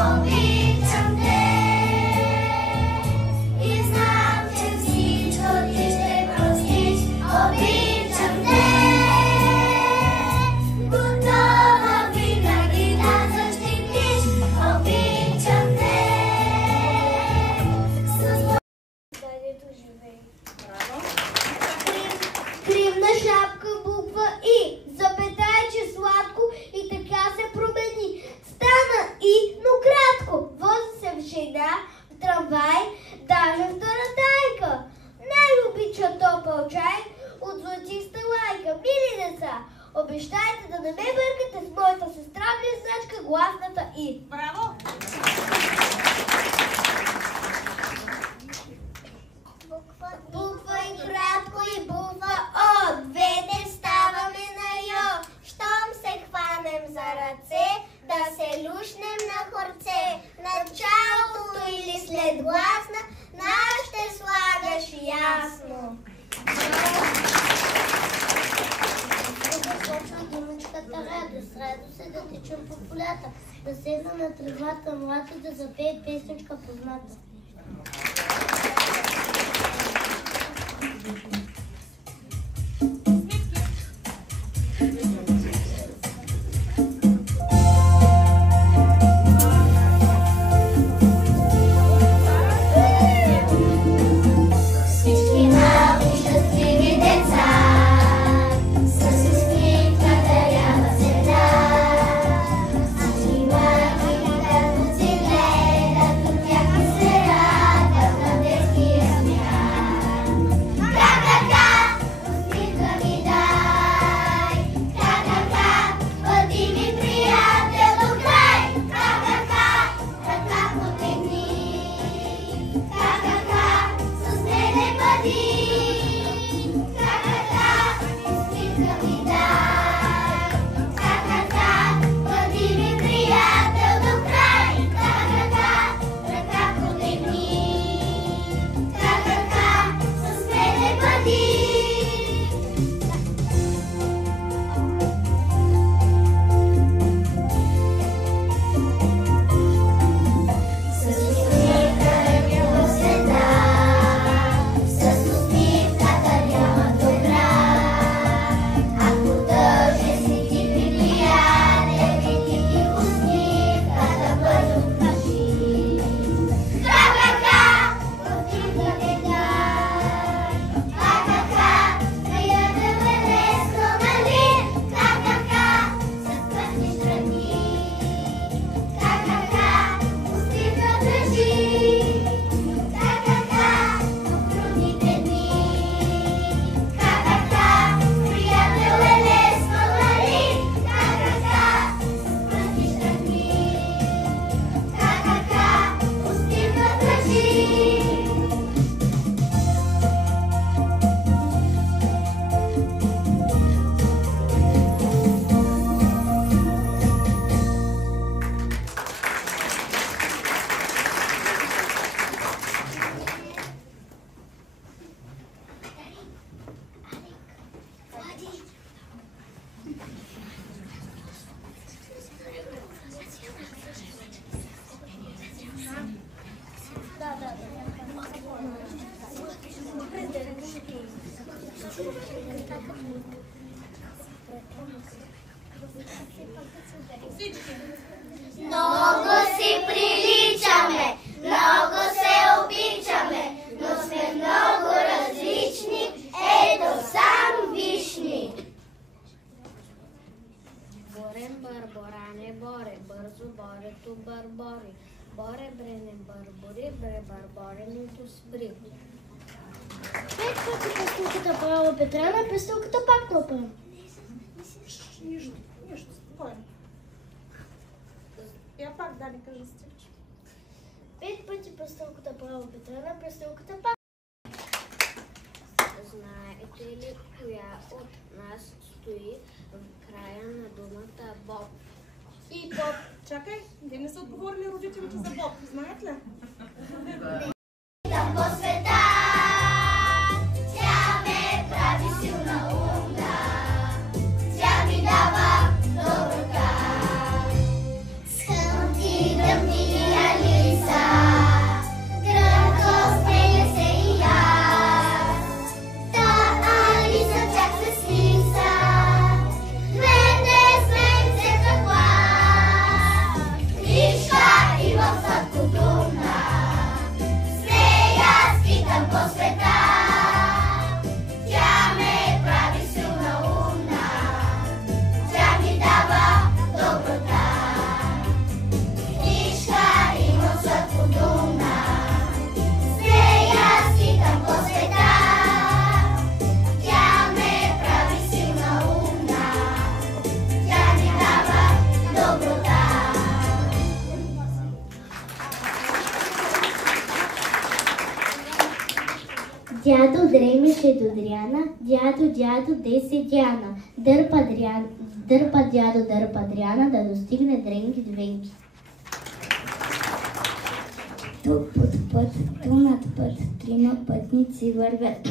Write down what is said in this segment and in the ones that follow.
Обичам те и знам, че всичко ти ще простиш. Обичам те, готова винаги да защитиш. Обичам те. Дадето живей. Кривна шапка, буква И. Запетай, че сладко и така се промени. Стана И, но кратко. Вози се в жена, в трамвай, даже в таратайка. Най-обича топъл чай от златиста лайка. Мили деца, обещайте да не ме бъркате с моята сестра близначка, гласната И. Браво! Буква И кратко и буква О. Двете ставаме на Йо. Щом се хванем за ръце, да се люшнем на хорце. Началото или след гласна, нас ще слагаш ясно. Започва думичката радост. Радост е да течем по полята, да седна на тревата млата, да запее песничка позната. Много си приличаме, много се обичаме, но сме много различни, ето сам вишни. Борен барборане боре, бързо борето барбори. Боре брене барбори, бре барборенето спри. 5 пъти пастилката права Петрана, пастилката пак напълно. Нищо, спокойно. Я пак да ни кажа стихче. 5 пъти пастилката права Петрана, пастилката пак. Знаете ли коя от нас стои в края на думата Боб? И Боб. Чакай, те не са отговорили родителите за Боб, знаят ли? По света, тя ме прави силна, умна, тя ми дава доброта. Скъм ти да ми Дядо дремеше до дряна, дядо де седяна. Дърпа дряна да достигне дренки двенки. Ту под път, ту над път, трима пътници вървят.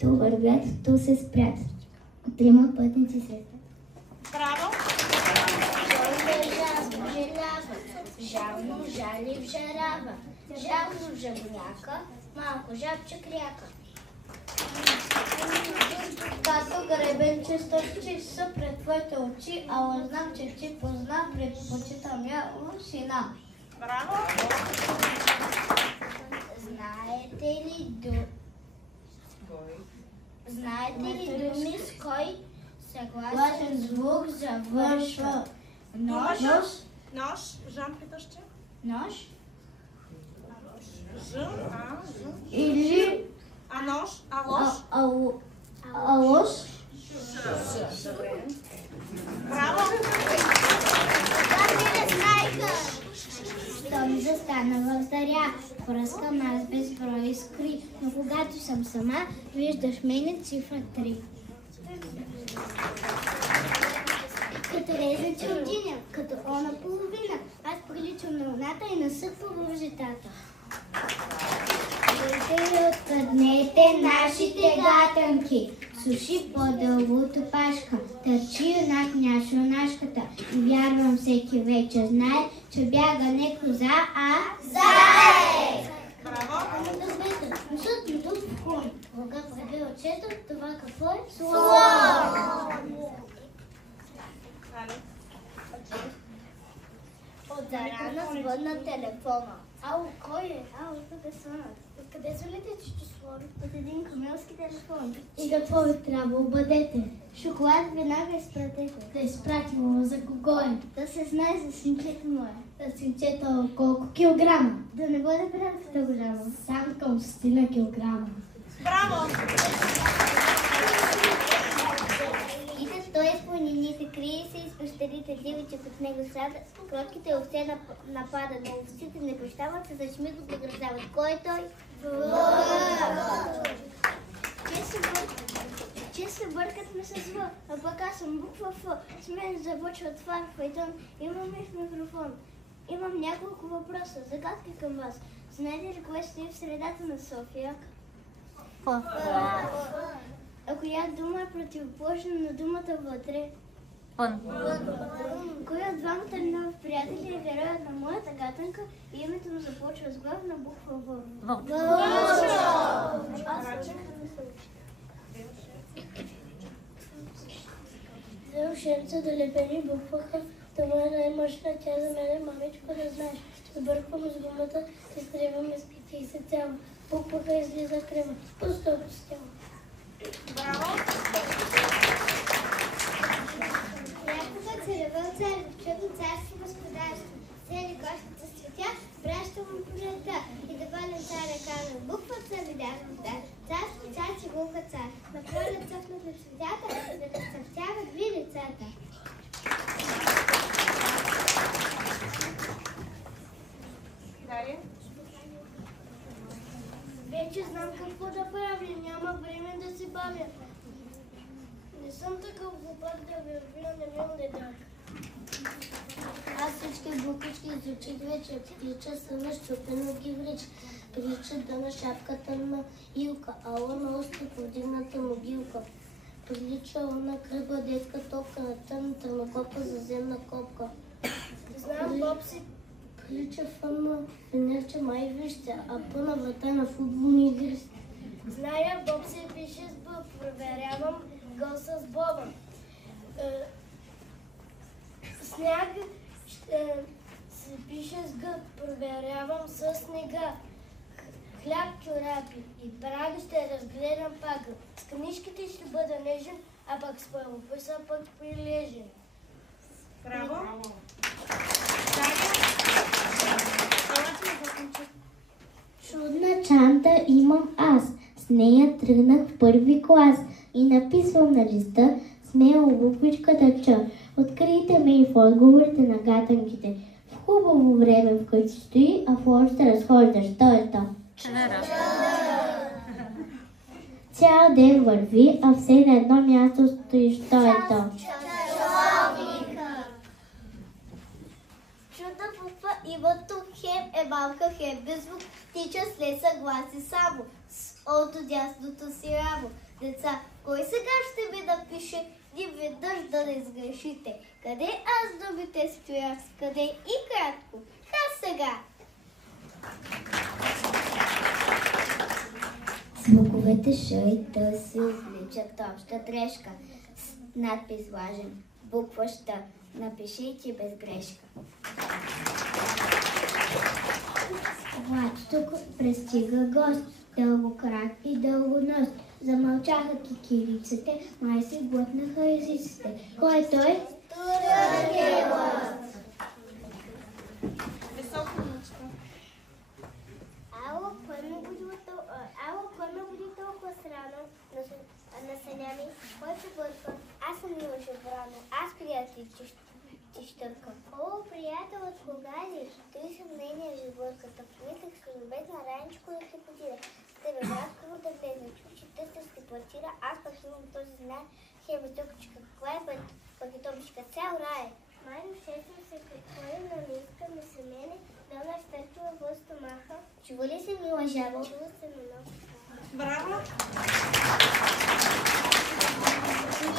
Ту вървят, ту се спрят. Трима пътници се спрят. Браво! Жално жали в жарава, жално жабоняка, малко жабче кряка. Тато гребенче стърчи са пред твоите очи, ала знам, че ти позна, предпочитам я сина. Браво! Знаете ли думи с кой съгласен звук завършва? Нож. Нож. Жан питаш, че? Нож. Ж. Или А нож? А лош? лош. Браво! Щом застана в заря, пръскам аз безброй искри, но когато съм сама, виждаш мене цифра 3. Като реза чудиня, като она половина, аз приличам на луната и насъпвам в житата. Откъднете нашите гатанки, суши по-дългото пашка, търчи юнак няшонашката и вярвам всеки вече знае, че бяга не коза, а заец! Браво! Носът ми тук в хлон, кога пребил чето, това какво е? Слон! От зарана звънна телефона. Ало, кой е? Ало, тук е слонът. Откъде звъните, чичо слон? От един камелски телефон. И какво ви трябва обадете? Шоколад веднага изпратете. Да изпратим, за кого е? Да се знае за синчето му е. За синчето колко килограма? Да не бъде приятелата голяма. Само към 100 килограма. Браво! Той из планините крие се, из пещерите дивичи под него сада, кротките овце напада, но овците не прощават, се зачмит го преграждават. Кой е той? Че се бъркат ме с В, а пък аз съм буква Ф. С мен започва това файтон. Имаме в микрофон. Имам няколко въпроса, загадки към вас. Знаете ли кое стои в средата на София? А коя дума е противоположна на думата вътре? Вън. Кой от двамата нови приятели е героят на моята гатанка и името му започва с главна буква В? Две ушенца да лепени буква Х. Това е най-мъжна, тя за мен е мамичко, да знаеш. Сбърквам с гумата, се стревам изпити и се цява. Буква Х излиза крема. Пусто стява. Браво! Някога царевал цар, чудно царство възподарство. Цели кошката с цветя, праща му пролетта. И да бъдем царя казал, буква Ц видях в дар. Царство цар, цигулка цар. На пролет цъфнат на цветята, да разцъфтяват ви лицата. Дария? Вече знам какво да правя, няма време да се бавя. Не съм такъв глупак да вървя на мил дедак. Аз всички буквички изучих вече, птича съна, щупено ги влича. Прилича дъна шапката на Илка, ала на още повдигната могилка. Прилича на кръгла детска топка, на тъмна търнокопка за земна копка. Знам, Боб си прилича фън фенерче май вижте, а пъна врата на футболни игри. Зная, Боб се пише с Б, проверявам гъл с Боба. Сняг се пише с Г, проверявам с снега. Хляб, чорапи и прага ще разгледам пак. С книжките ще бъда нежен, а пък с първописа пък прилежен. Браво! Чудна чанта имам аз, с нея тръгнах в първи клас и написвам на листа смело буквичката Ч. Открийте ме и в отговорите на гатанките. В хубаво време вкъщи стои, а в лошо се разхождаш. Той е то. Цял ден върви, а все на едно място стои. Що е то? Чудна буква името хем е малка хем без звук, тича след съгласи само. С от дясното си рамо. Деца, кой сега ще ми напише, ни веднъж да не сгрешите? Къде аз думите стоях, къде и кратко? Ха сега! Звуковете Ш и Т се обличат обща дрежка. С надпис важен. Буква Щ. Напишете без грешка. Влачето пристига гост, дълго крак и дълго нос. Замълчаха кикириците, май се глътнаха езиците. Кой е той? Тургелът! Високо внучка. Ало, кой ме буди толкова срано? Насънями, кой се бърка? Аз съм Милоша Брано, аз приятел ти щърка. О, приятелът, кога ли? Той съмнение живърката. Помислих с любезна раничко да се подида. С тебе, братково да влезе. Чух, че тъста ще платира. Аз пък имам този знак. Хем, тъкчка, каква е пакетомчика? Цял рай. Май усещам се какво е, но не искам да се мене. Да ме стърчила в стомаха. Чува ли се, мила жаба? Чува се много. Браво!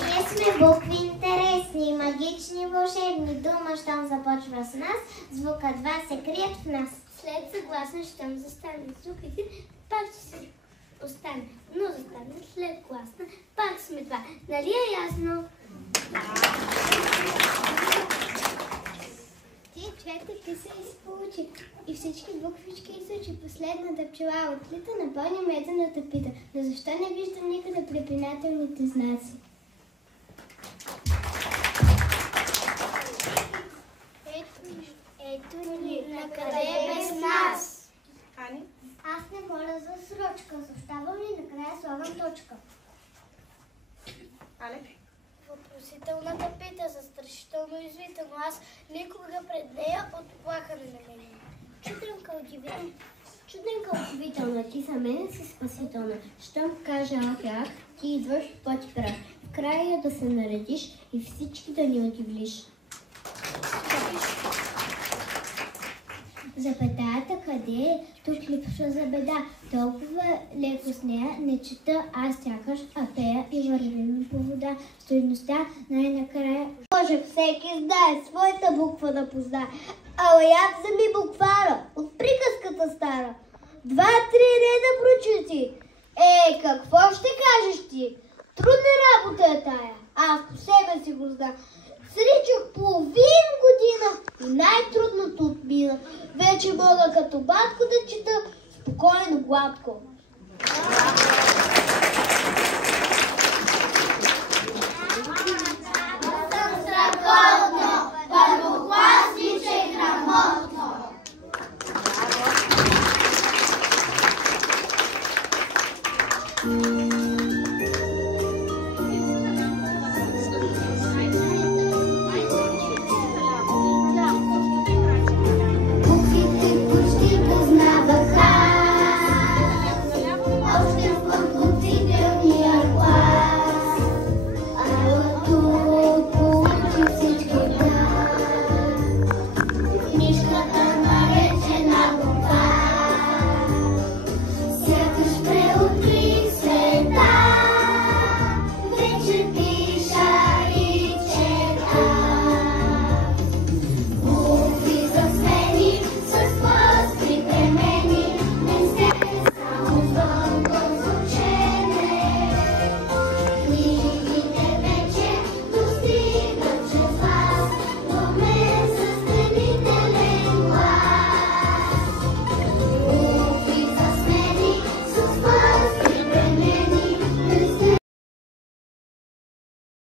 Ние сме букви интересни, магични, вълшебни. Дума, щом започва с нас, звука 2 се крият в нас. След съгласна, щом застане звук 1, пак ще се остане. Но застане след гласна, пак сме 2. Нали е ясно? Тия четите се изполучи и всички буквички изучи. Последната пчела отлита, напълни медената пита. Но защо не виждам никъде препинателните знаци? Ето ни, накъде без нас? Ани? Аз не моля за срочка, заставам ли накрая слагам точка. Алек? Въпросителната пита, застрашително извита, но аз никога пред нея от плаха не намеря. Чуденка удивителна, ти за мен си спасителна. Щом кажа ах, ти идваш в пъти прав. В края да се наредиш и всички да ни удивлиш. Запетаята къде е? Тук липсва за беда. Толкова леко с нея не чета аз сякаш, а пея и вървим по вода. Стойността най-накрая. Може всеки знае своята буква да познае. Ала я вземи буквара от приказката стара. 2-3 реда прочети. Какво ще кажеш ти? Трудна работа е тая. Аз по себе си го знам. Сричах половин година и най-трудното отмина. Вече мога като батко да чета спокойно, гладко.